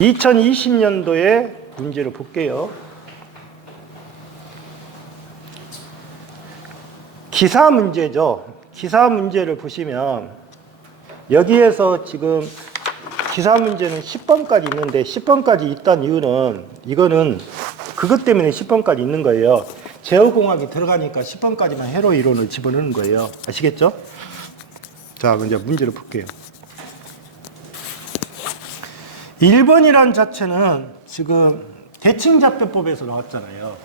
2020년도에 문제를 볼게요. 기사 문제죠. 기사 문제를 보시면 여기에서 지금 기사 문제는 10번까지 있는데 10번까지 있던 이유는 이거는 그것 때문에 10번까지 있는 거예요. 제어공학이 들어가니까 10번까지만 회로 이론을 집어넣는 거예요. 아시겠죠? 자, 이제 문제를 볼게요. 1번이란 자체는 지금 대칭잡배법에서 나왔잖아요.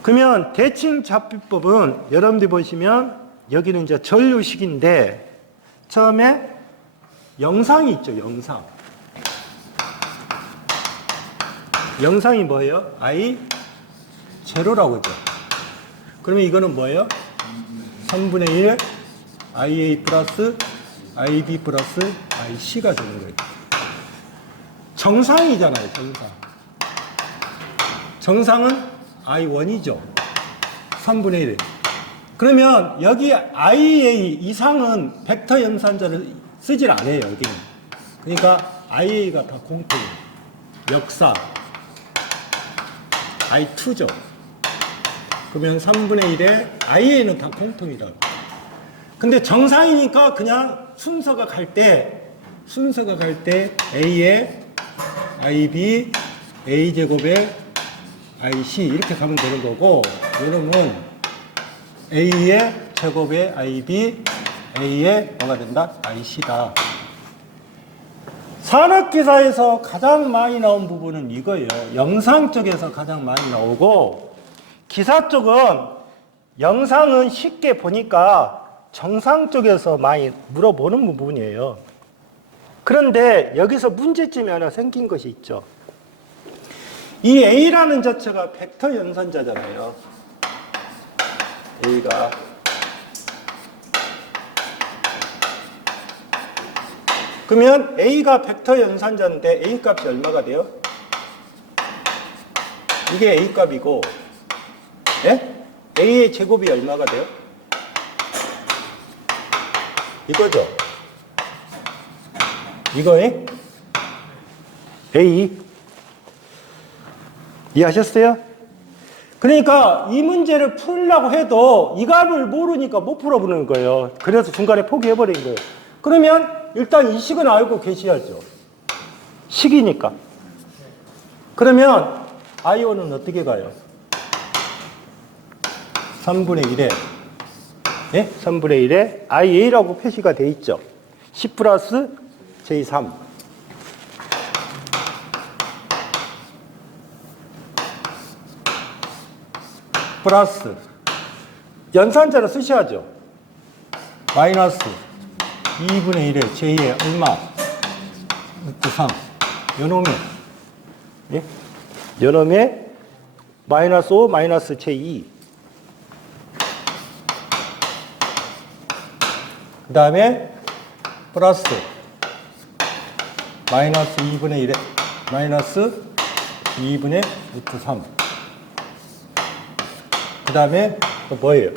그러면 대칭잡배법은 여러분들이 보시면 여기는 이제 전류식인데 처음에 영상이 있죠, 영상. 영상이 뭐예요? I 제로라고 했죠. 그러면 이거는 뭐예요? 3분의 1 IA 플러스 IB 플러스 IC가 되는 거예요. 정상이잖아요, 정상. 정상은 I1이죠. 3분의 1. 그러면 여기 IA 이상은 벡터 연산자를 쓰질 않아요, 여기는. 그러니까 IA가 다 공통이에요. 역사 I2죠. 그러면 3분의 1에 IA는 다 공통이라고. 근데 정상이니까 그냥 순서가 갈 때 A에 IB, A제곱에 IC 이렇게 가면 되는 거고, 이놈은 A의 제곱에 IB, A에 뭐가 된다? IC다. 산업기사에서 가장 많이 나온 부분은 이거예요. 영상 쪽에서 가장 많이 나오고, 기사 쪽은 영상은 쉽게 보니까 정상 쪽에서 많이 물어보는 부분이에요. 그런데 여기서 문제점이 하나 생긴 것이 있죠. 이 A라는 자체가 벡터 연산자잖아요. A가. 그러면 A가 벡터 연산자인데 A 값이 얼마가 돼요? 이게 A 값이고, 예? A의 제곱이 얼마가 돼요? 이거죠. 이거에 A. 이해하셨어요? 그러니까 이 문제를 풀려고 해도 이 값을 모르니까 못 풀어보는 거예요. 그래서 중간에 포기해버린 거예요. 그러면 일단 이 식은 알고 계셔야죠. 식이니까. 그러면 I1은 어떻게 가요? 3분의 1에, 예? 3분의 1에 IA라고 표시가 돼 있죠. 10 플러스 J3. 플러스. 연산자를 쓰셔야죠. 마이너스 2분의 1에 J에 얼마? 루트 3. 요놈에, 예? 요놈에 마이너스 5, 마이너스 J2. 그 다음에 플러스 마이너스 2분의 1에 마이너스 2분의 루트 3. 그 다음에 뭐예요?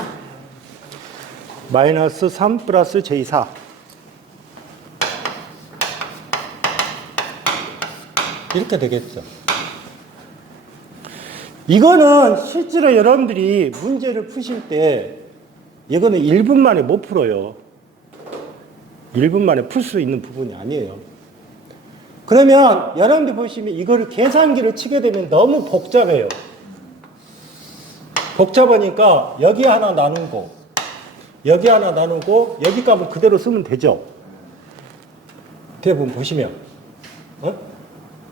마이너스 3 플러스 J4. 이렇게 되겠죠. 이거는 실제로 여러분들이 문제를 푸실 때 이거는 1분 만에 못 풀어요. 1분 만에 풀 수 있는 부분이 아니에요. 그러면 여러분들 보시면 이거를 계산기를 치게 되면 너무 복잡해요. 복잡하니까 여기 하나 나누고 여기 하나 나누고 여기 값을 그대로 쓰면 되죠. 대부분 보시면.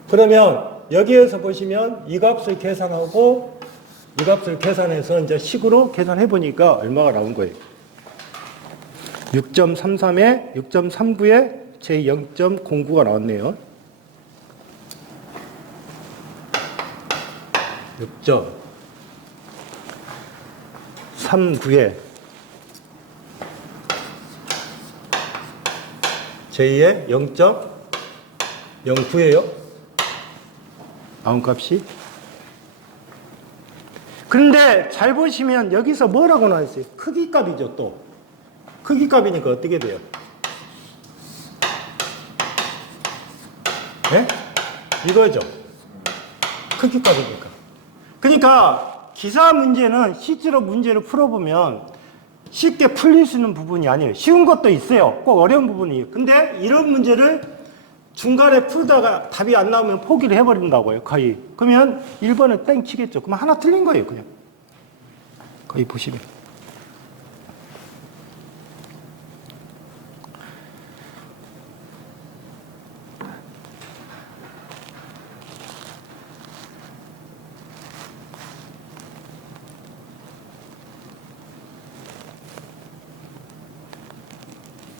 그러면 여기에서 보시면 이 값을 계산하고 이 값을 계산해서 이제 식으로 계산해 보니까 얼마가 나온 거예요. 6.33에 6.39에 제 0.09가 나왔네요. 6.39에 J의 0.09예요. 나온 값이. 그런데 잘 보시면 여기서 뭐라고 나와 있어요? 크기값이죠, 또. 크기값이니까 어떻게 돼요? 네? 이거죠. 크기값이니까. 그러니까 기사 문제는 실제로 문제를 풀어보면 쉽게 풀릴 수 있는 부분이 아니에요. 쉬운 것도 있어요. 꼭 어려운 부분이에요. 근데 이런 문제를 중간에 풀다가 답이 안 나오면 포기를 해버린다고요, 거의. 그러면 1번은 땡 치겠죠. 그럼 하나 틀린 거예요, 그냥. 거의 보시면.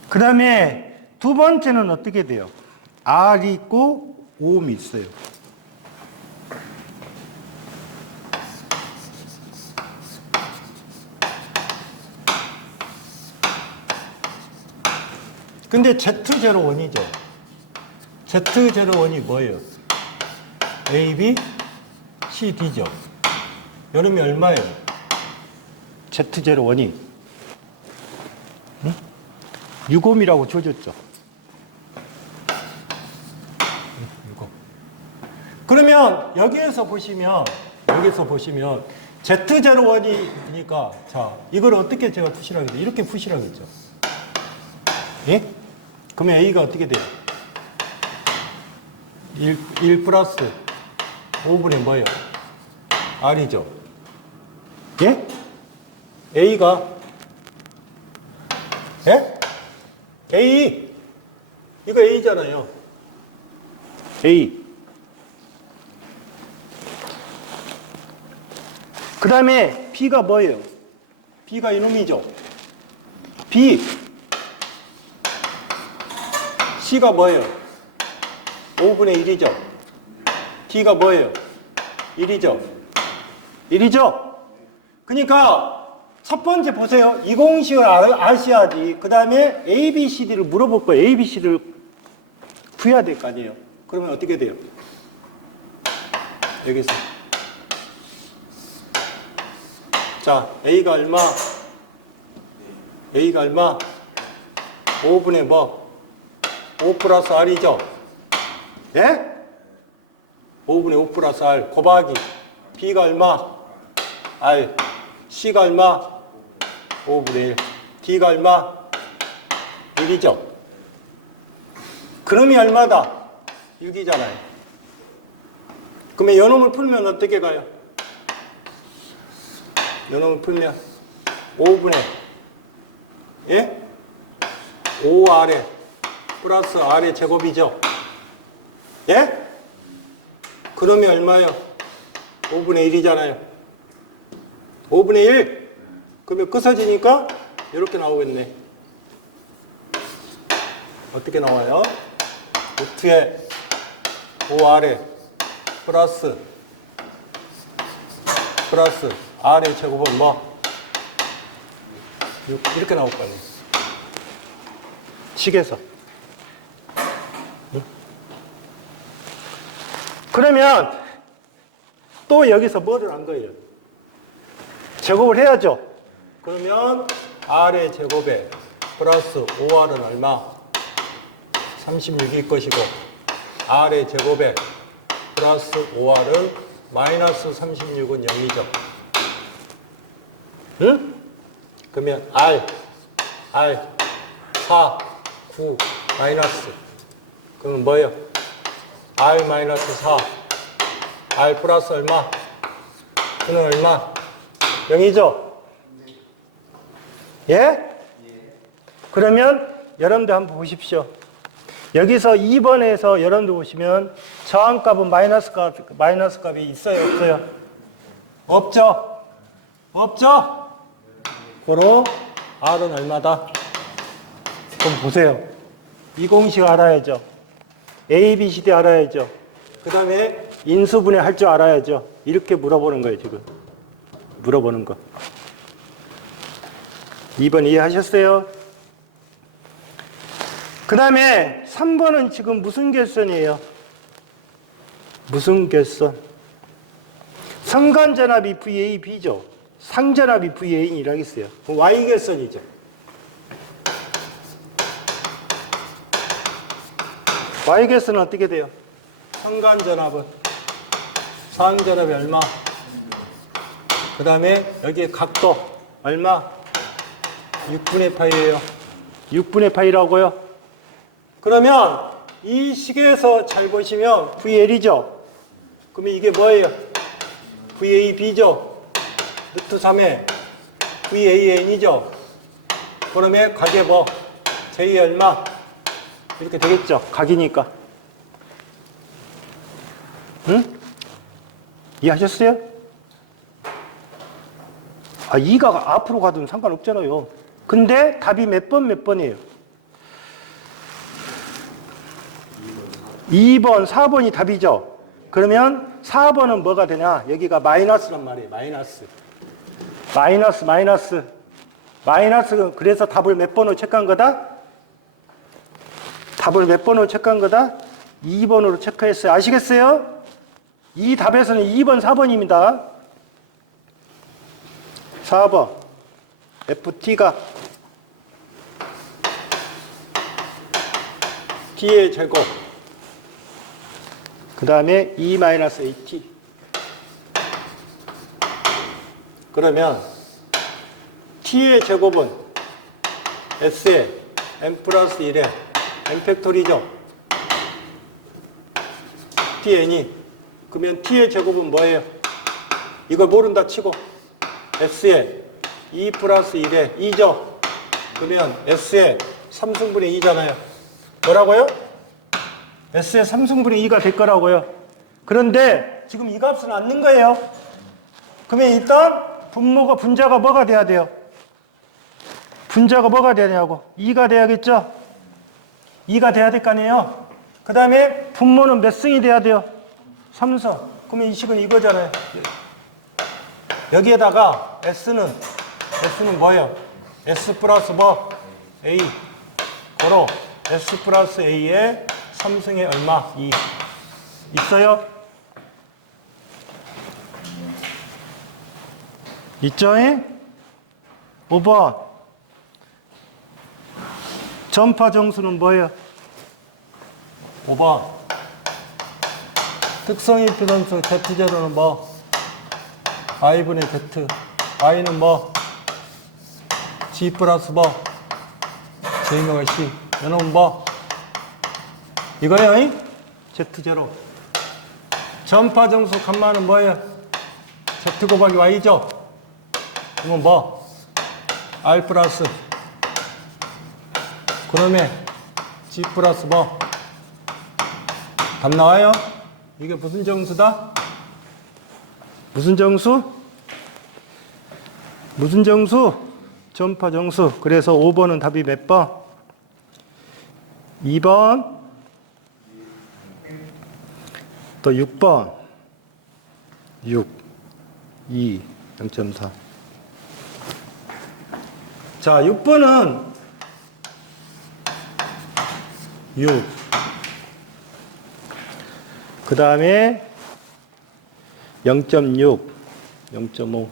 그 다음에 두 번째는 어떻게 돼요? R이 있고 오음이 있어요. 근데 Z01이죠. Z01이 뭐예요? A, B, C, D죠. 여름이 얼마예요? Z01이 6옴이라고 줘줬죠. 6옴. 그러면 여기에서 보시면 Z01이니까 자 이걸 어떻게 제가 푸시라겠죠? 이렇게 푸시라겠죠. 예? 그러면 A가 어떻게 돼요? 1 플러스 5분의 뭐예요? R이죠. 예? A가 예? A 이거 A잖아요. A 그 다음에 B가 뭐예요? B가 이놈이죠. B C가 뭐예요? 5분의 1이죠. D가 뭐예요? 1이죠. 1이죠. 그러니까 첫 번째 보세요. 이 공식을 아셔야지. 그 다음에 A, B, C, D를 물어볼 거예요. A, B, C를 구해야 될 거 아니에요. 그러면 어떻게 돼요? 여기서 자, A가 얼마? A가 얼마? 5분의 뭐? 5 플러스 R이죠? 예? 5분의 5 플러스 R 곱하기 B가 얼마? R C가 얼마? 5분의 1 D가 얼마? 1이죠? 그놈이 얼마다? 6이잖아요. 그러면 요놈을 풀면 어떻게 가요? 요놈을 풀면 5분의 예? 5R에 플러스 R의 제곱이죠? 예? 그놈이 얼마요? 5분의 1이잖아요. 5분의 1? 그러면 끝어지니까 이렇게 나오겠네. 어떻게 나와요? 루트에 5R에 플러스 R의 제곱은 뭐? 이렇게 나올 거 아니에요. 식에서. 그러면 또 여기서 뭐를 한 거예요? 제곱을 해야죠. 그러면 R의 제곱에 플러스 5R은 얼마? 36일 것이고 R의 제곱에 플러스 5R은 마이너스 36은 0이죠. 응? 그러면 R 4, 9, 마이너스 그러면 뭐예요? R 마이너스 4 R 플러스 얼마? 9는 얼마? 0이죠? 예? 그러면 여러분들 한번 보십시오. 여기서 2번에서 여러분들 보시면 저항값은 마이너스 값이 있어요? 없어요? 없죠? 없죠? 고로 R은 얼마다? 그럼 보세요. 이 공식 알아야죠. A, B, C, D 알아야죠. 그 다음에 인수분해 할 줄 알아야죠. 이렇게 물어보는 거예요, 지금. 물어보는 거. 2번 이해하셨어요? 그 다음에 3번은 지금 무슨 결선이에요? 무슨 결선? 상관전압이 VAB죠. 상전압이 VA인이라고 했어요. Y결선이죠. Y결선은 어떻게 돼요? 상관전압은 상전압이 얼마? 그 다음에 여기에 각도 얼마? 6분의 파이예요. 6분의 파이라고요. 그러면 이 식에서 잘 보시면 VL이죠. 그러면 이게 뭐예요? VAB죠. 루트 3에 VAN이죠. 그러면 각의 뭐? J 얼마? 이렇게 되겠죠. 각이니까. 응? 이해하셨어요? 아, 2가 앞으로 가든 상관없잖아요. 근데 답이 몇 번이에요? 2번, 4번이 답이죠. 그러면 4번은 뭐가 되냐? 여기가 마이너스란 말이에요. 마이너스. 그래서 답을 몇 번으로 체크한 거다? 답을 몇 번으로 체크한 거다? 2번으로 체크했어요. 아시겠어요? 이 답에서는 2번, 4번입니다. 4번. FT가 T의 제곱. 그 다음에 E-AT. 그러면 T의 제곱은 S에 n 플러스 1에 n 팩토리죠. Tn이. 그러면 T의 제곱은 뭐예요? 이걸 모른다 치고 S에 2 플러스 1에 2죠. 그러면 S에 3승분의 2잖아요. 뭐라고요? S의 3승분의 2가 될 거라고요. 그런데 지금 이 값은 안 넣은 거예요. 그러면 일단 분자가 뭐가 돼야 돼요? 분자가 뭐가 돼야 되냐고. 2가 돼야겠죠? 2가 돼야 될 거 아니에요? 그 다음에 분모는 몇 승이 돼야 돼요? 3승. 그러면 이 식은 이거잖아요. 여기에다가 S는 뭐예요? S 플러스 뭐? A. 고로 S 플러스 A에 3승에 얼마? 2. 있어요? 있죠? 5번. 전파 정수는 뭐예요? 5번. 특성 임피던스 Z0는 뭐? I분의 Z. Y는 뭐? G 플러스 뭐? J명의 C. 얘는 뭐? 이거요? Z0. 전파 정수 값만은 뭐예요? Z 곱하기 Y죠? 그러면 뭐? R 플러스. 그러면 G 플러스 뭐? 답 나와요? 이게 무슨 정수다? 무슨 정수? 무슨 정수? 전파 정수. 그래서 5번은 답이 몇 번? 2번. 또 6번. 6. 2. 0.4. 자, 6번은 6. 그 다음에 0.6, 0.5.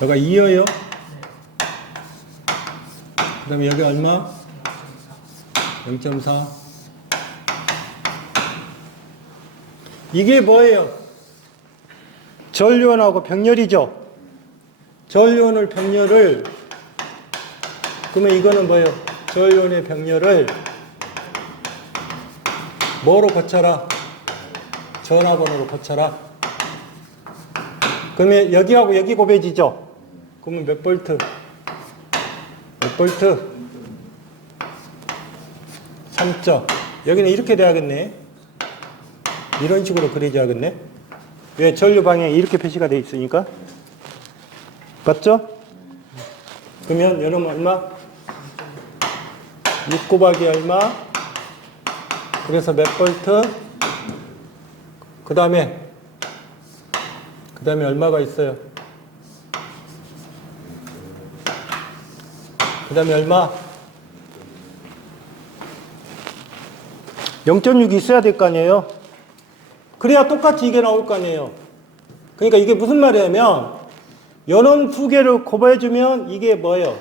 여기가 2여요. 그 다음에 여기 얼마? 0.4. 이게 뭐예요? 전류원하고 병렬이죠. 전류원을 병렬을, 그러면 이거는 뭐예요? 전류원의 병렬을 뭐로 고쳐라? 전화번호로 고쳐라. 그러면 여기하고 여기 곱해지죠? 그러면 몇 볼트? 몇 볼트? 3점. 여기는 이렇게 돼야겠네. 이런 식으로 그려줘야겠네. 왜? 전류 방향이 이렇게 표시가 되어 있으니까. 맞죠? 그러면 얘는 얼마? 6 곱하기 얼마? 그래서 몇 볼트? 그 다음에 얼마가 있어요? 그 다음에 얼마? 0.6이 있어야 될 거 아니에요? 그래야 똑같이 이게 나올 거 아니에요? 그러니까 이게 무슨 말이냐면, 요놈 두 개를 곱해주면 이게 뭐예요?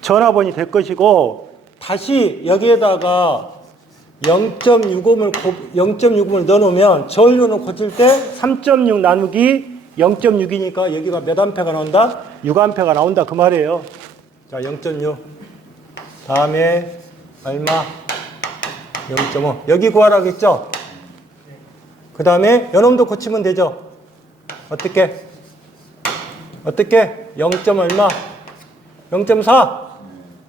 전화번이 될 것이고, 다시 여기에다가 0.65을 넣어놓으면 전류는 고칠 때 3.6 나누기 0.6이니까 여기가 몇 암페가 나온다? 6암페가 나온다 그 말이에요. 자, 0.6 다음에 얼마? 0.5 여기 구하라겠죠? 그 다음에 요놈도 고치면 되죠? 어떻게? 0. 얼마? 0.4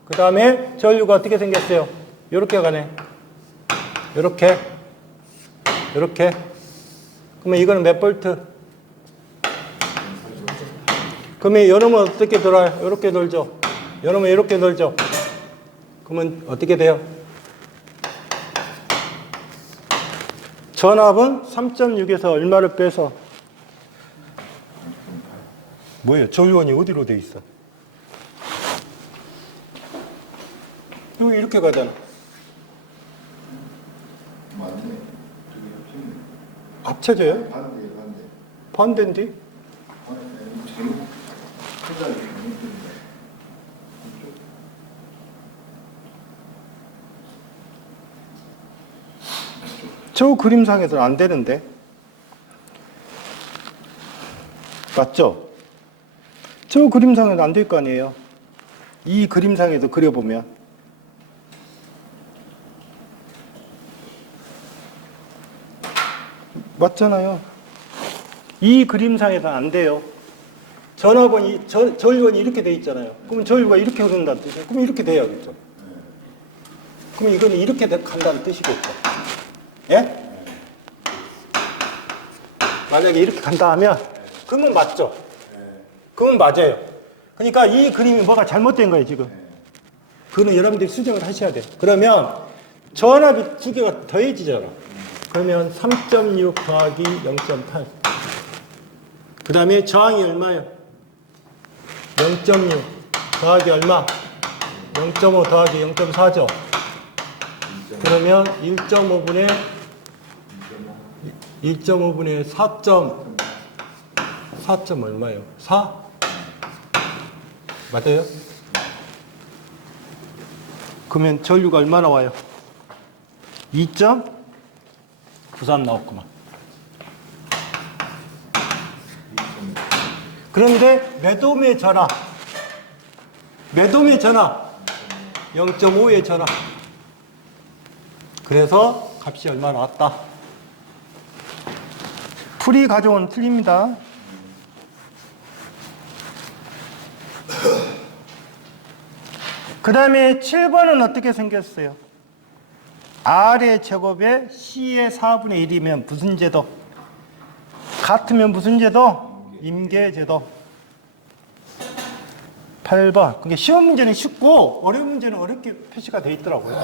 그 다음에 전류가 어떻게 생겼어요? 요렇게 가네. 요렇게 그러면 이거는 몇 볼트? 그러면 요놈은 어떻게 돌아요? 요렇게 돌죠. 요놈은 이렇게 돌죠. 그러면 어떻게 돼요? 전압은 3.6에서 얼마를 빼서 뭐예요? 전류원이 어디로 돼 있어? 여기 이렇게 가잖아. 합쳐져요? 반대인데? 저 그림상에서는 안 되는데. 맞죠? 저 그림상에는 안 될 거 아니에요? 이 그림상에서 그려보면. 맞잖아요. 이 그림상에서는 안 돼요. 전압원이, 전류원이 이렇게 돼 있잖아요. 그러면 전류가 이렇게 흐른다는 뜻이에요. 그럼 이렇게 돼야겠죠. 그럼 이거는 이렇게 간다는 뜻이겠죠. 예? 만약에 이렇게 간다 하면, 그러면 맞죠. 그건 맞아요. 그러니까 이 그림이 뭐가 잘못된 거예요, 지금. 그거는 여러분들이 수정을 하셔야 돼요. 그러면 전압이 두 개가 더해지잖아. 그러면 3.6 더하기 0.8. 그 다음에 저항이 얼마예요? 0.6 더하기 얼마? 0.5 더하기 0.4죠. 그러면 1.5분의 4점 얼마예요? 4? 맞아요? 그러면 전류가 얼마 나와요? 2.93 나왔구만. 그런데 매도매 전압 0.5의 전압. 그래서 값이 얼마 나왔다. 풀이 가져온 틀립니다. 그 다음에 7번은 어떻게 생겼어요? R의 제곱에 C의 4분의 1이면 무슨 제도? 같으면 무슨 제도? 임계제도. 8번. 그게 쉬운 문제는 쉽고 어려운 문제는 어렵게 표시가 되어 있더라고요.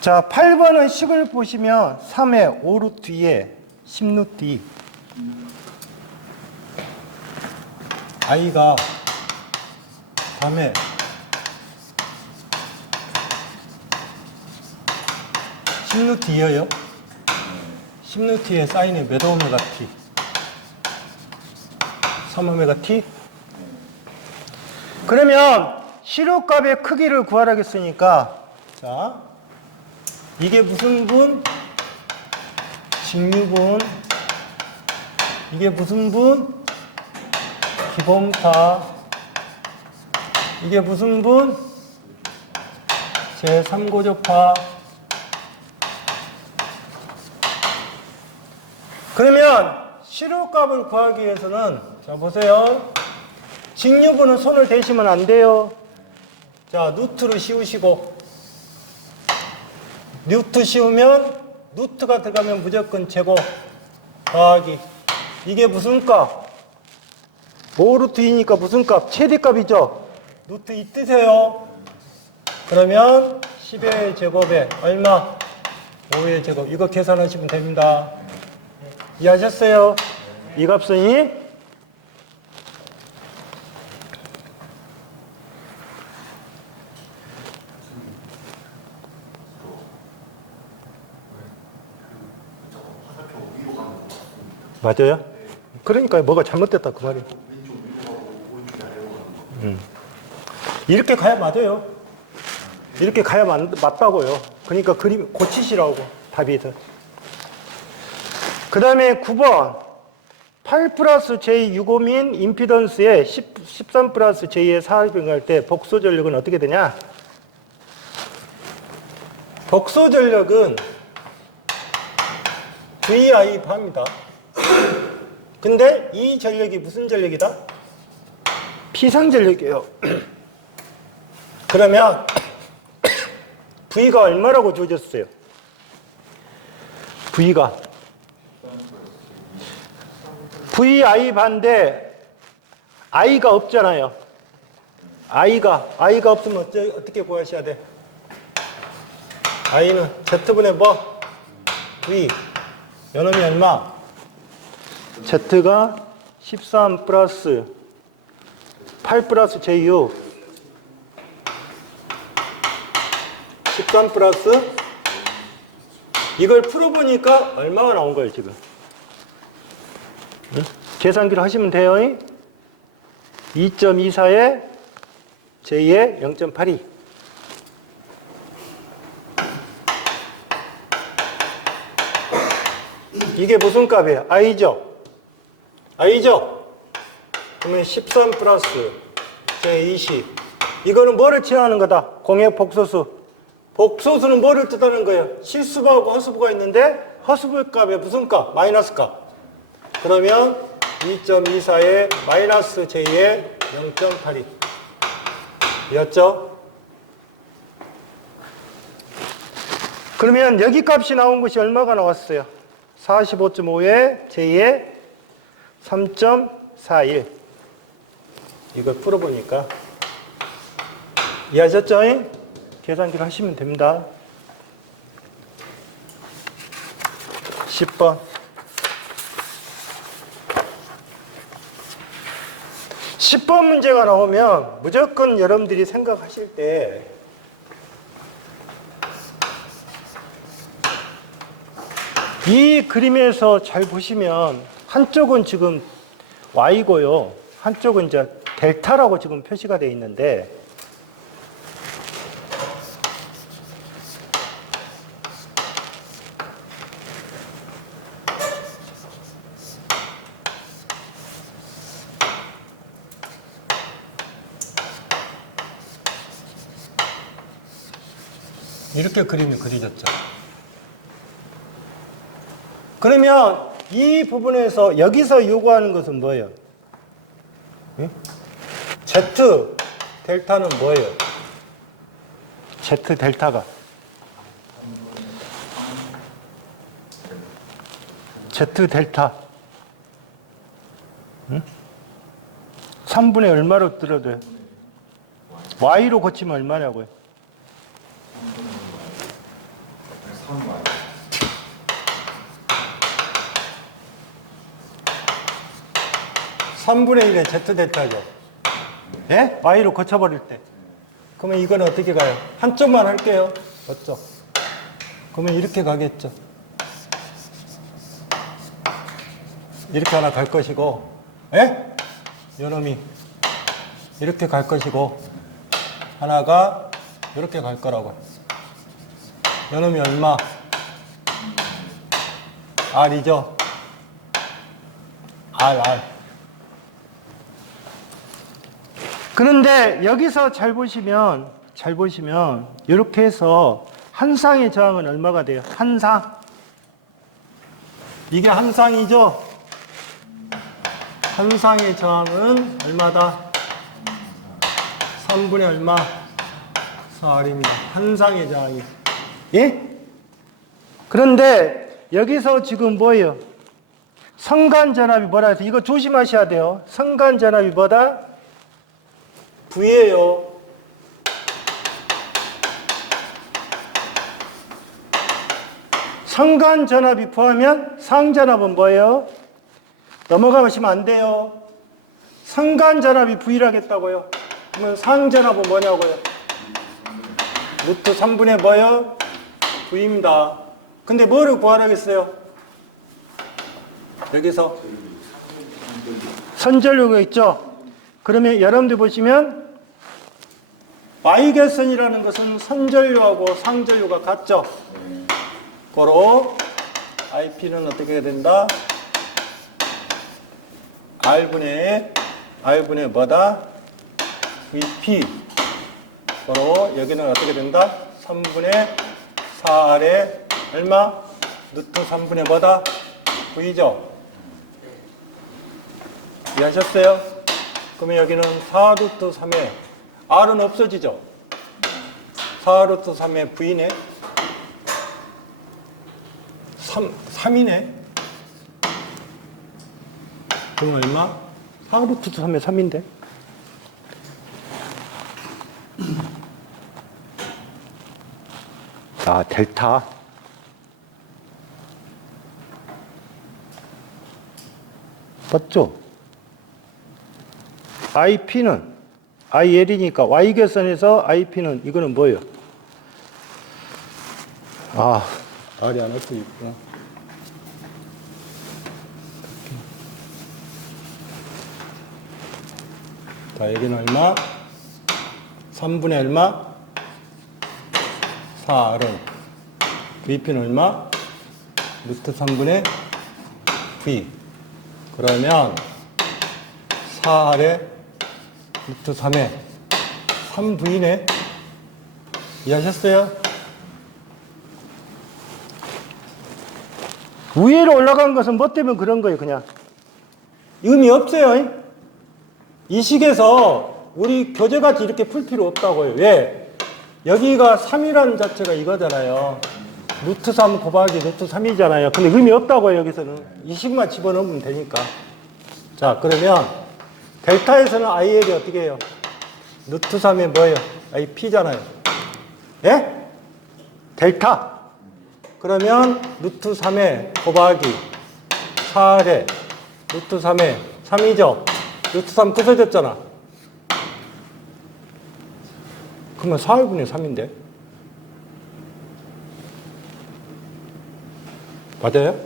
자, 8번은 식을 보시면 3의 5루트 2에 10루트 2. i가 3의 10루트 2예요. 10루트 2의 사인이 몇 오메가 t? 3오메가 t? 그러면 시료값의 크기를 구하라겠으니까, 자, 이게 무슨 분? 직류분. 이게 무슨 분? 기본파. 이게 무슨 분? 제3고조파. 그러면 시료값을 구하기 위해서는, 자, 보세요. 직류분은 손을 대시면 안 돼요. 자, 루트를 씌우시고, 루트 씌우면 루트가 들어가면 무조건 제곱 더하기. 이게 무슨 값? 5루트 2니까 무슨 값? 최대값이죠? 루트 2 뜨세요. 그러면 10의 제곱에 얼마? 5의 제곱. 이거 계산하시면 됩니다. 이해하셨어요? 이 값은 맞아요? 그러니까 뭐가 잘못됐다 그 말이에요. 이렇게 가야 맞아요. 이렇게 가야 맞다고요. 그러니까 그림 고치시라고 답이 더. 그 다음에 9번 8 플러스 J 6옴인 임피던스에 13 플러스 J의 4를 갈 때 복소 전력은 어떻게 되냐? 복소 전력은 VI 바입니다. 근데 이 전력이 무슨 전력이다? 피상 전력이에요. 그러면 V가 얼마라고 주어졌어요? V가 VI 반대 I가 없잖아요. I가 없으면 어떻게 구하셔야 돼? I는 Z분의 뭐? V 요놈이 얼마? Z가 13 플러스 8 플러스 JU 13 플러스 이걸 풀어보니까 얼마가 나온 거예요 지금? 응? 계산기로 하시면 돼요. 2.24에 J에 0.82 이게 무슨 값이에요? I죠? I죠? 그러면 13 플러스 J20 이거는 뭐를 취하는 거다? 공역 복소수. 복소수는 뭐를 뜻하는 거예요? 실수부하고 허수부가 있는데 허수부 값에 무슨 값? 마이너스 값. 그러면 2.24에 마이너스 J에 0.82 이었죠? 그러면 여기 값이 나온 것이 얼마가 나왔어요? 45.5에 J에 3.41 이걸 풀어보니까 이해하셨죠? 계산기를 하시면 됩니다. 10번 10번 문제가 나오면 무조건 여러분들이 생각하실 때 이 그림에서 잘 보시면 한쪽은 지금 Y고요. 한쪽은 이제 델타라고 지금 표시가 되어 있는데 이렇게 그림이 그려졌죠. 그러면 이 부분에서 여기서 요구하는 것은 뭐예요? 응? Z 델타는 뭐예요? Z 델타가 Z 델타 3분의 얼마로 들어도요? Y로 고치면 얼마냐고요? 3분의 1의 Z 델타죠. 예? Y로 고쳐버릴 때. 그러면 이건 어떻게 가요? 한쪽만 할게요. 어쪽. 그러면 이렇게 가겠죠. 이렇게 하나 갈 것이고, 예? 요놈이 이렇게 갈 것이고, 하나가 이렇게 갈 거라고요. 요놈이 얼마? R이죠? R. 그런데 여기서 잘 보시면 이렇게 해서 한 쌍의 저항은 얼마가 돼요? 한 쌍. 이게 한 쌍이죠? 한 쌍의 저항은 얼마다? 3분의 얼마? 4R입니다. 한 쌍의 저항이. 예? 그런데 여기서 지금 뭐예요? 성간전압이 뭐라 해서 이거 조심하셔야 돼요. 성간전압이 뭐다? V예요. 성간전압이 V하면 상전압은 뭐예요? 넘어가시면 안 돼요. 상간전압이 V라겠다고요. 그러면 상전압은 뭐냐고요? 루트 3분의 뭐요? V입니다. 근데 뭐를 구하라겠어요? 여기서 선전류가 있죠? 그러면 여러분들 보시면 Y개선이라는 것은 선전류하고 상전류가 같죠? 고로 IP는 어떻게 해야 된다? R분의 뭐다? VP. 고로 여기는 어떻게 된다? 3분의 4R에 얼마? 루트 3분의 뭐다? V죠? 이해하셨어요? 그러면 여기는 4루트 3에 R은 없어지죠? 4루트 3에 V네? 3이네? 그럼 얼마? 4루트 3에 3인데? 자, 델타. 맞죠? IP는 IL이니까 Y개선에서 IP는 이거는 뭐예요? 아, R이 안 할 수 있구나. 자, 여기는 얼마? 3분의 얼마? 4R은 VP는 얼마? 루트 3분의 V. 그러면 4R에 루트 3에 3V네. 이해하셨어요? 위로 올라간 것은 뭐 때문에 그런 거예요, 그냥. 의미 없어요. 이 식에서 우리 교재같이 이렇게 풀 필요 없다고요. 왜? 여기가 3이라는 자체가 이거잖아요. 루트 3 곱하기 루트 3이잖아요. 근데 의미 없다고요, 여기서는. 이 식만 집어넣으면 되니까. 자, 그러면 델타에서는 IL이 어떻게 해요? 루트 3이 뭐예요? IP잖아요. 예? 델타. 그러면 루트 3에 곱하기 4에 루트 3에 3이죠? 루트 3 부서졌잖아. 그러면 4분의 3인데? 맞아요?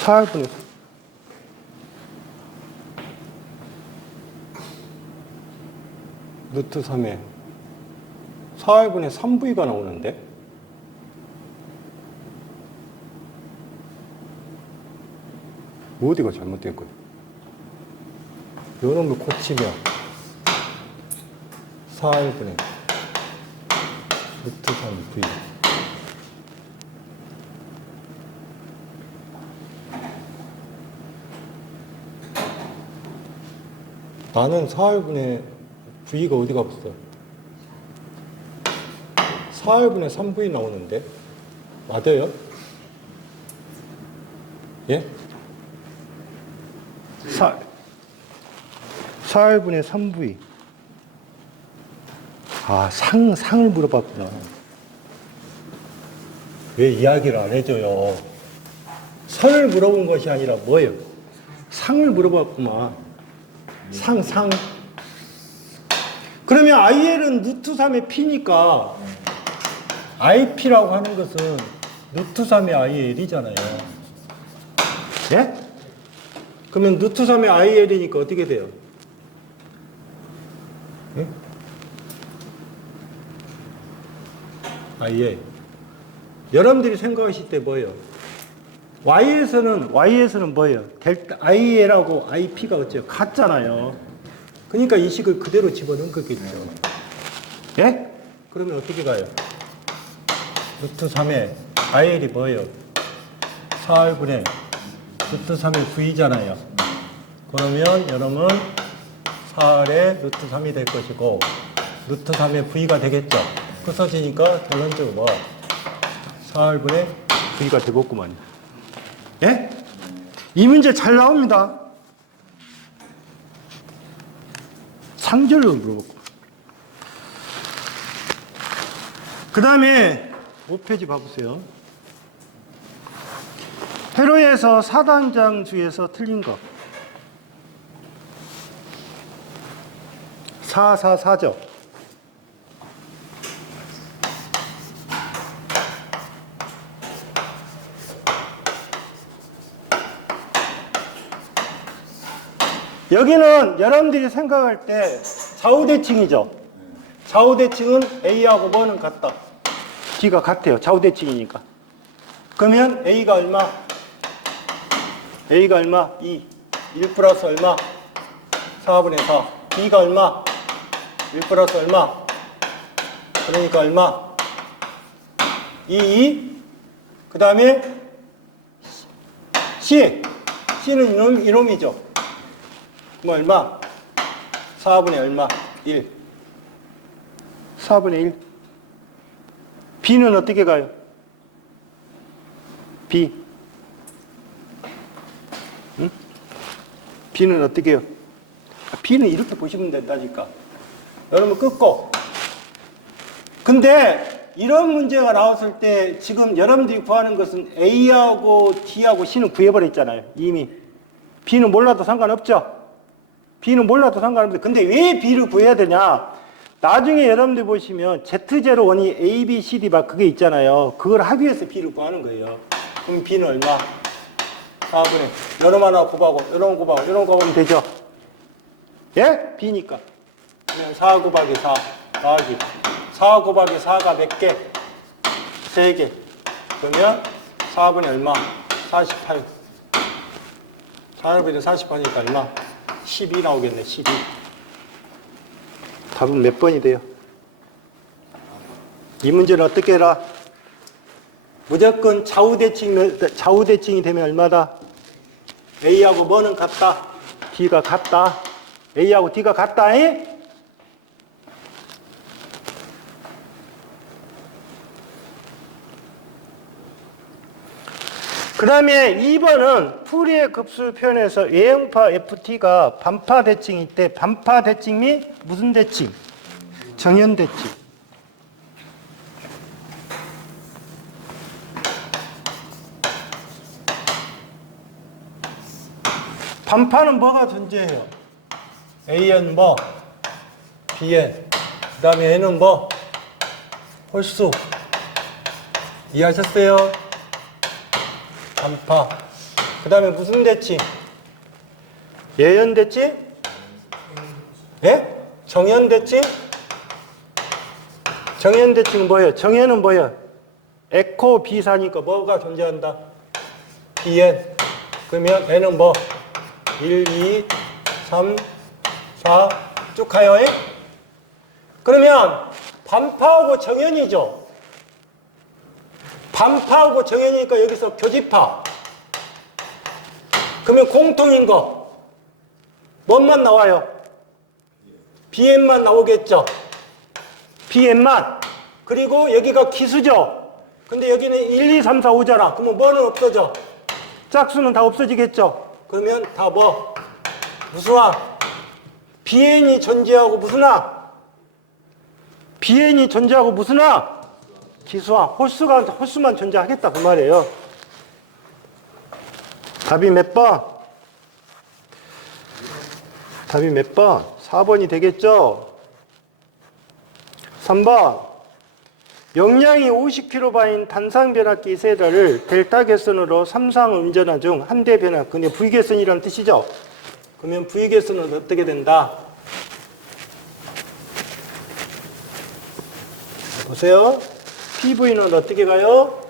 4분의 3. 루트 3에 4분의 3V가 나오는데? 어디가 잘못된 거예요? 요놈을 고치면 4분의 루트 3V. 나는 4분의 V가 어디가 없어? 4분의 3V 나오는데? 맞아요? 예? 4분의 3V. 아, 상을 물어봤구나. 왜 이야기를 안 해줘요? 선을 물어본 것이 아니라 뭐예요? 상을 물어봤구만. 상. 그러면 IL은 루트 3의 P니까 IP라고 하는 것은 루트 3의 IL이잖아요. 예? 그러면 루트 3의 IL이니까 어떻게 돼요? 예? IL. 여러분들이 생각하실 때 뭐예요? Y에서는 뭐예요? 델타 IL하고 IP가 어째요? 같잖아요. 그러니까 이 식을 그대로 집어넣은 거겠죠. 예? 그러면 어떻게 가요? 루트 3의 IL이 뭐예요? 4분의 루트 3의 V잖아요. 그러면 여러분 4의 루트 3이 될 것이고 루트 3의 V가 되겠죠. 부서지니까 결론적으로 뭐 4분의 V가 되겠구만. 예? 이 문제 잘 나옵니다. 상절로 물어봤고. 그 다음에 5페이지 봐보세요. 세로에서 4단장 중에서 틀린 거. 4죠. 여기는 여러분들이 생각할 때 좌우대칭이죠. 좌우대칭은 A하고 뭐는 같다. D가 같아요. 좌우대칭이니까. 그러면 A가 얼마? A가 얼마? 2. 1 플러스 얼마? 4분의 4. B가 얼마? 1 플러스 얼마? 그러니까 얼마? 2. 그 다음에 C. C는 이놈이죠. 뭐 얼마? 4분의 얼마? 1. 4분의 1. B는 어떻게 가요? B. 응? B는 어떻게 해요? B는 이렇게 보시면 된다니까. 여러분 끊고. 근데 이런 문제가 나왔을 때 지금 여러분들이 구하는 것은 A하고 D하고 C는 구해버렸잖아요. 이미. B는 몰라도 상관없죠? B는 몰라도 상관없는데 근데 왜 B를 구해야 되냐? 나중에 여러분들 보시면 Z01이 A, B, C, D 막 그게 있잖아요. 그걸 합의해서 B를 구하는 거예요. 그럼 B는 얼마? 4분의 요놈 하나 곱하고 요놈 곱하고 요놈 곱하면 되죠? 예? B니까. 그러면 4 곱하기 4 더하기 4 곱하기 4가 몇 개? 3개. 그러면 4분의 얼마? 48. 4분의 48이니까 얼마? 12 나오겠네. 12. 답은 몇 번이 돼요? 이 문제는 어떻게 해라? 무조건 좌우대칭이 되면 얼마다? A하고 뭐는 같다? D가 같다. A하고 D가 같다. 그 다음에 2번은 풀이의 급수 표현에서 외형파 FT가 반파 대칭일 때 반파 대칭 및 무슨 대칭? 정연 대칭. 반파는 뭐가 존재해요? AN 뭐? BN. 그 다음에 N은 뭐? 홀수. 이해하셨어요? 반파. 그 다음에 무슨 대칭? 예연 대칭? 예? 정연 대칭? 정연 대칭은 뭐예요? 정연은 뭐예요? 에코 비사니까 뭐가 존재한다? BN. 그러면 N은 뭐? 1, 2, 3, 4 쭉 가요. 그러면 반파하고 정연이죠. 반파하고 정연이니까 여기서 교집합. 그러면 공통인 거 뭔만 나와요? BN만 나오겠죠. BN만. 그리고 여기가 기수죠. 근데 여기는 1, 2, 3, 4, 5잖아. 그러면 뭐는 없어져? 짝수는 다 없어지겠죠. 그러면 다 뭐? 무수화. BN이 존재하고 무수나? BN이 존재하고 무수나? 기수화. 홀수만 존재하겠다 그 말이에요. 답이 몇 번? 답이 몇 번? 4번이 되겠죠? 3번. 용량이 50kB인 단상변압기 세대를 델타 개선으로 삼상 운전화 중 한 대 변압. 근데 V개선이라는 뜻이죠? 그러면 V개선은 어떻게 된다? 보세요. PV는 어떻게 가요?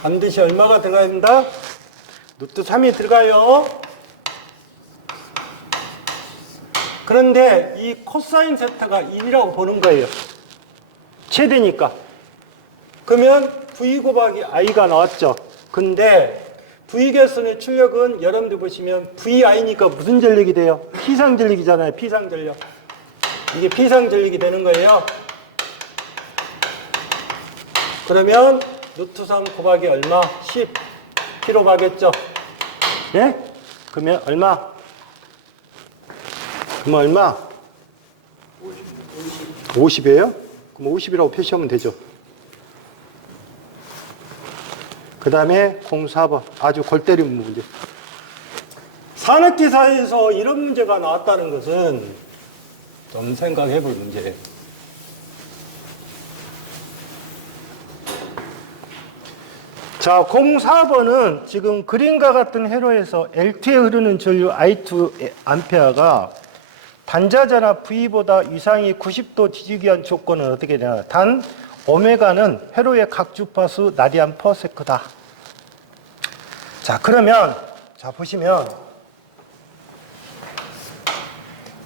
반드시 얼마가 들어가야 된다? 루트 3이 들어가요. 그런데 이 코사인 세타가 1이라고 보는 거예요. 최대니까. 그러면 V 곱하기 I가 나왔죠. 근데 V개선의 출력은 여러분들 보시면 VI니까 무슨 전력이 돼요? 피상전력이잖아요. 피상전력. 이게 피상전력이 되는 거예요. 그러면 루트 3 곱하기 얼마? 10 kg 가겠죠? 예? 그러면 얼마? 그럼 얼마? 50이에요? 그럼 50이라고 표시하면 되죠. 그 다음에 04번. 아주 골 때리는 문제. 산업기사에서 이런 문제가 나왔다는 것은 좀 생각해 볼 문제예요. 자, 04번은 지금 그림과 같은 회로에서 L2에 흐르는 전류 I2 암페어가 단자자나 V보다 위상이 90도 지지기한 조건은 어떻게 되냐. 단 오메가는 회로의 각 주파수 라디안 퍼 세크다. 자, 그러면 자 보시면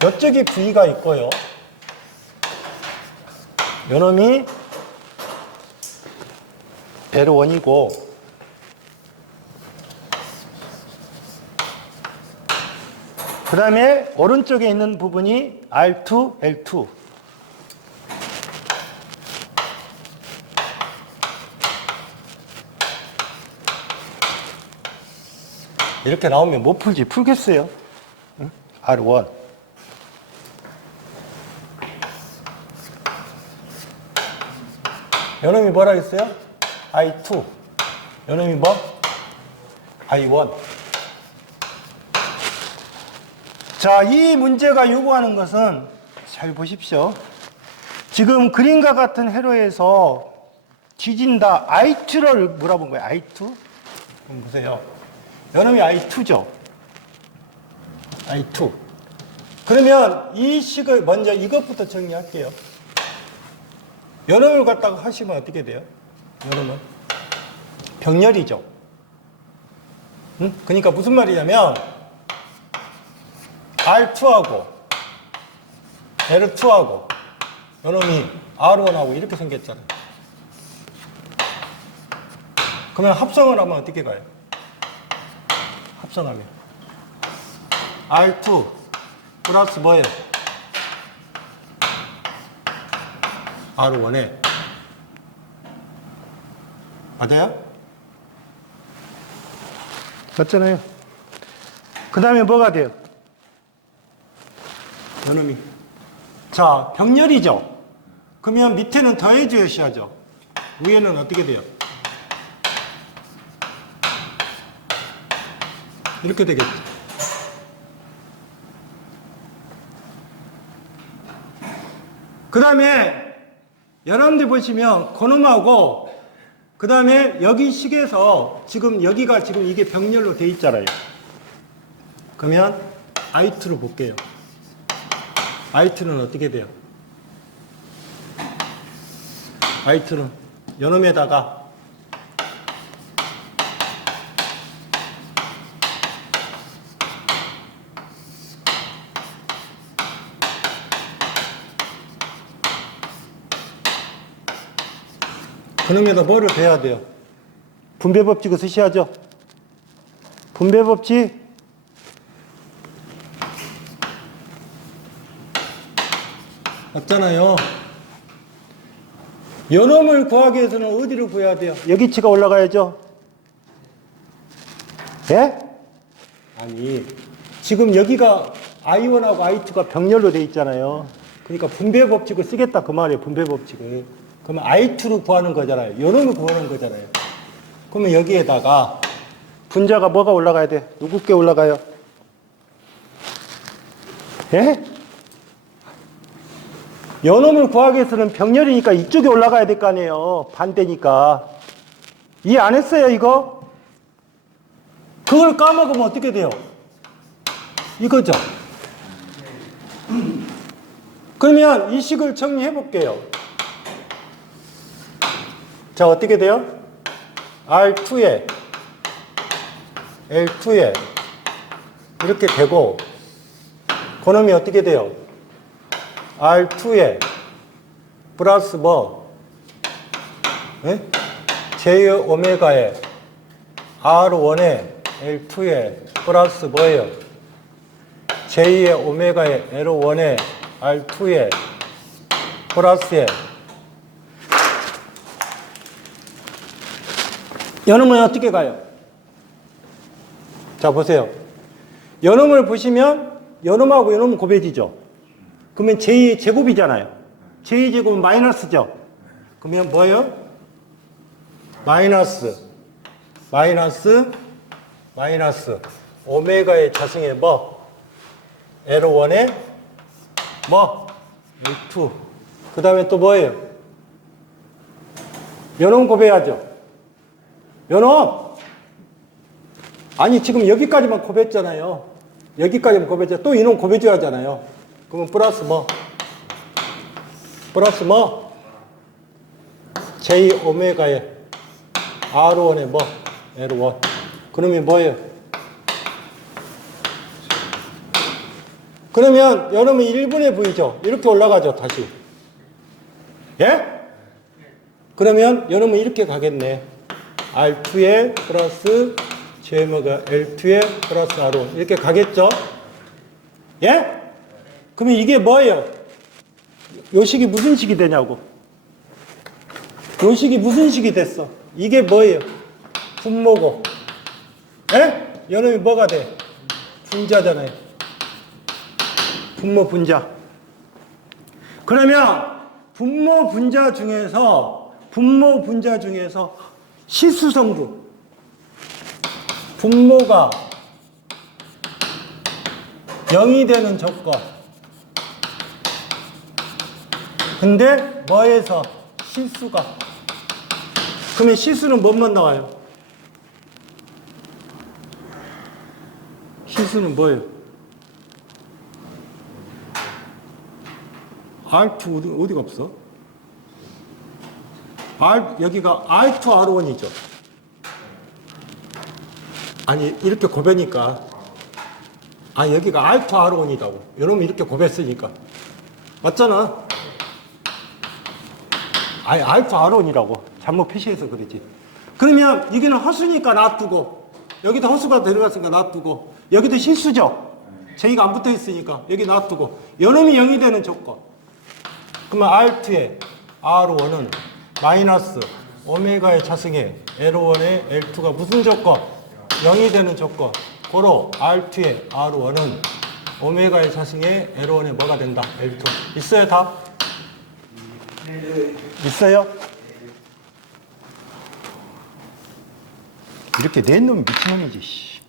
이쪽이 V가 있고요. 요놈이 L1이고 그 다음에 오른쪽에 있는 부분이 R2, L2. 이렇게 나오면 못 풀지? 풀겠어요? 응? R1. 요놈이 뭐라 했어요? I2. 요놈이 뭐? I1. 자, 이 문제가 요구하는 것은 잘 보십시오. 지금 그림과 같은 회로에서 뒤진다 I2를 물어본 거예요. I2? 보세요. 요놈이 I2죠. I2. 그러면 이 식을 먼저 이것부터 정리할게요. 요놈을 갖다가 하시면 어떻게 돼요? 요놈은 병렬이죠. 응? 그러니까 무슨 말이냐면 R2하고 L2하고 요놈이 R1하고 이렇게 생겼잖아요. 그러면 합성을 하면 어떻게 가요? 합성하면 R2 플러스 뭐예요? R1에 맞아요? 맞잖아요. 그 다음에 뭐가 돼요? 요놈이 자 병렬이죠. 그러면 밑에는 더해줘야죠. 위에는 어떻게 돼요? 이렇게 되겠죠. 그 다음에 여러분들 보시면 그놈하고 그 다음에 여기 식에서 지금 여기가 지금 이게 병렬로 돼 있잖아요. 그러면 I2를 볼게요. I2는 어떻게 돼요? I2는 요놈에다가 그놈에다 뭐를 대야 돼요? 분배법칙을 쓰셔야죠. 분배법칙 맞잖아요. 요놈을 구하기 위해서는 어디를 구해야 돼요? 여기치가 올라가야죠. 예? 아니 지금 여기가 I1하고 I2가 병렬로 돼 있잖아요. 그러니까 분배법칙을 쓰겠다 그 말이에요. 분배법칙을. 그러면 I2를 구하는 거잖아요. 요놈을 구하는 거잖아요. 그러면 여기에다가 분자가 뭐가 올라가야 돼? 누구께 올라가요? 예? 요놈을 구하기 위해서는 병렬이니까 이쪽에 올라가야 될 거 아니에요. 반대니까. 이해 안 했어요, 이거? 그걸 까먹으면 어떻게 돼요? 이거죠. 그러면 이 식을 정리해 볼게요. 자, 어떻게 돼요? R2에 L2에 이렇게 되고 그놈이 어떻게 돼요? R2에 플러스 뭐 네? J 오메가에 R1에 L2에 플러스 뭐예요? J의 오메가에 L1에 R2에 플러스에 요놈은 어떻게 가요? 자 보세요. 요놈을 보시면 요놈하고 요놈은 곱해지죠. 그러면 J 제곱이잖아요. J 제곱은 마이너스죠. 그러면 뭐예요? 마이너스 마이너스 오메가의 자승에 뭐 L1에 뭐 L2 그 다음에 또 뭐예요? 요놈 곱해야죠. 요놈 아니 지금 여기까지만 곱했잖아요. 여기까지만 곱했죠. 또 이놈 곱해줘야 하잖아요. 그러면 플러스 뭐 J 오메가의 R1에 뭐 L1 그러면 뭐예요? 그러면 여러분 1분의 V죠. 이렇게 올라가죠. 다시. 예? 그러면 여러분 이렇게 가겠네. R2에 플러스 JM가 L2에 플러스 R1 이렇게 가겠죠? 예? 그러면 이게 뭐예요? 요 식이 무슨 식이 되냐고. 요 식이 무슨 식이 됐어? 이게 뭐예요? 분모고. 예? 여러분이 뭐가 돼? 분자잖아요. 분모 분자. 그러면 분모 분자 중에서 실수성분 분모가 0이 되는 조건. 근데 뭐에서 실수가 그러면 실수는 뭐만 나와요? 실수는 뭐예요? R2 어디가 없어? 여기가 R2, R1이죠. 아니, 이렇게 곱하니까. 여기가 R2, R1이라고. 여러분 이렇게 곱했으니까. 맞잖아. R2, R1이라고. 잘못 표시해서 그러지. 그러면 여기는 허수니까 놔두고, 여기도 허수가 들어갔으니까 놔두고, 여기도 실수죠. J가 안 붙어 있으니까 여기 놔두고, 요놈이 0이 되는 조건. 그러면 R2에 R1은 마이너스 오메가의 자승에 L1에 L2가 무슨 조건? 0이 되는 조건. 고로 R2에 R1은 오메가의 자승에 L1에 뭐가 된다? L2. 있어요, 다? 있어요? 이렇게 낸 놈이 미친놈이지, 씨.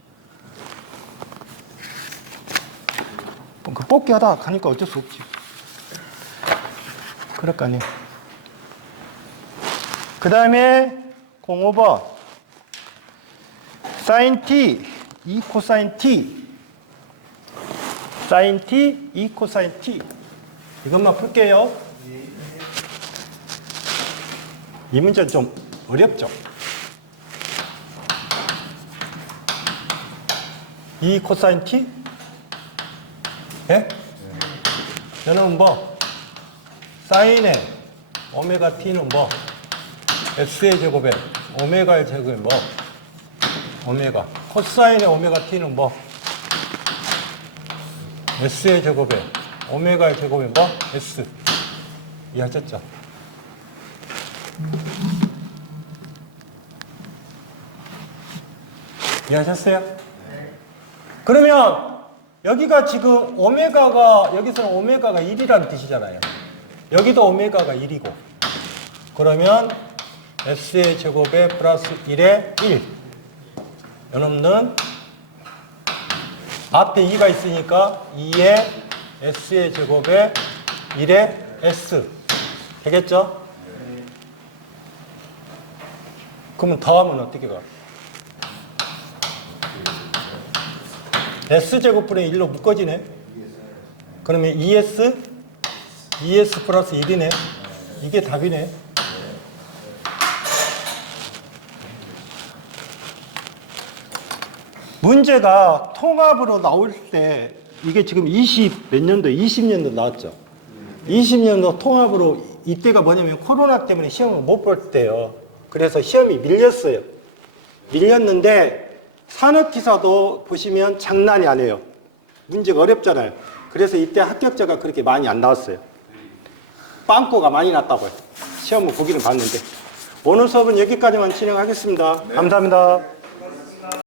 그 뽑기 하다 가니까 어쩔 수 없지. 그럴 거 아니에요. 그 다음에 05번 sin t 2 코사인 t sin t 2 코사인 t 이것만 풀게요. 이 문제는 좀 어렵죠. 2 코사인 t? 예? 저는 뭐 사인의 오메가 t는 뭐 x의 제곱에 오메가의 제곱에 뭐 오메가 코사인의 오메가 t는 뭐 s의 제곱에 오메가의 제곱에 뭐 s 이해하셨죠? 이해하셨어요? 그러면 여기가 지금 오메가가 여기서는 오메가가 1이라는 뜻이잖아요. 여기도 오메가가 1이고 그러면 s의 제곱에 플러스 1에 1 여러분은 앞에 2가 있으니까 2에 s의 제곱에 1에 s 되겠죠? 그러면 더하면 어떻게 가? s제곱분의 1로 묶어지네. 그러면 2s 플러스 1이네. 이게 답이네. 문제가 통합으로 나올 때 이게 지금 20년도 나왔죠. 20년도 통합으로 이때가 뭐냐면 코로나 때문에 시험을 못 볼 때요. 그래서 시험이 밀렸어요. 밀렸는데 산업기사도 보시면 장난이 아니에요. 문제가 어렵잖아요. 그래서 이때 합격자가 그렇게 많이 안 나왔어요. 빵꾸가 많이 났다고요. 시험을 보기는 봤는데. 오늘 수업은 여기까지만 진행하겠습니다. 감사합니다.